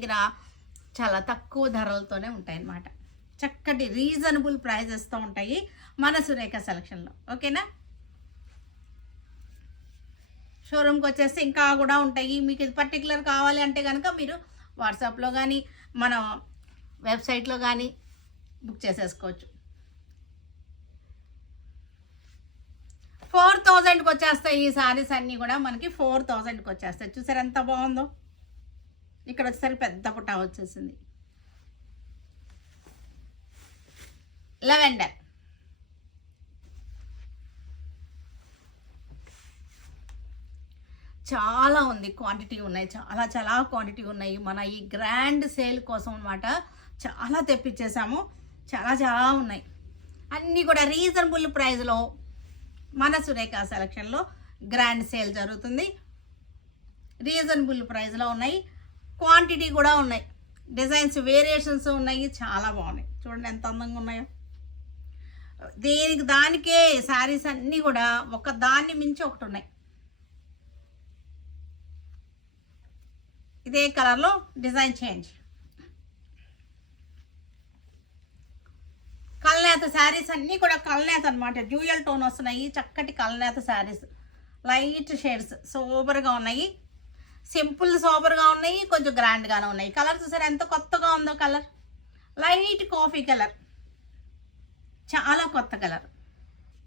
దగ్గర చాలా తక్కువ ధరలతోనే ఉంటాయన్నమాట. చక్కటి రీజనబుల్ ప్రైజెస్తో ఉంటాయి మన సురేఖ సెలక్షన్లో. ఓకేనా? షోరూమ్కి వచ్చేస్తే ఇంకా కూడా ఉంటాయి. మీకు ఇది పర్టికులర్ కావాలి అంటే కనుక మీరు వాట్సాప్లో కానీ మన వెబ్సైట్లో కానీ బుక్ చేసేసుకోవచ్చు. 4000కి వచ్చేస్తాయి ఈ సారీస్ అన్నీ కూడా. మనకి 4000కి వచ్చేస్తాయి. చూసారు ఎంత బాగుందో. ఇక్కడ వచ్చేసరికి పెద్ద పుట్ట వచ్చేసింది. లెవెండర్ చాలా ఉంది, క్వాంటిటీ ఉన్నాయి, చాలా క్వాంటిటీ ఉన్నాయి. మన ఈ గ్రాండ్ సేల్ కోసం అన్నమాట చాలా తెప్పించేసాము. చాలా ఉన్నాయి. అన్నీ కూడా రీజనబుల్ ప్రైస్లో మన సురేఖ సెలక్షన్లో గ్రాండ్ సేల్ జరుగుతుంది. రీజనబుల్ ప్రైస్లో ఉన్నాయి. క్వాంటిటీ కూడా ఉన్నాయి. డిజైన్స్ వేరియేషన్స్ ఉన్నాయి. చాలా బాగున్నాయి. చూడండి ఎంత అందంగా ఉన్నాయో. దానికే శారీస్ అన్నీ కూడా ఒక దాన్ని మించి ఒకటి ఉన్నాయి. ఇదే కలర్లో డిజైన్ చేంజ్. కల్నేత శారీస్ అన్నీ కూడా కల్నేత అనమాట. డ్యూయల్ టోన్ వస్తున్నాయి. చక్కటి కల్నేత శారీస్, లైట్ షేడ్స్, సూపర్గా ఉన్నాయి. సింపుల్ సూపర్గా ఉన్నాయి, కొంచెం గ్రాండ్గానే ఉన్నాయి. కలర్ చూసారా ఎంత కొత్తగా ఉందో. కలర్ లైట్ కాఫీ కలర్, చాలా కొత్త కలర్.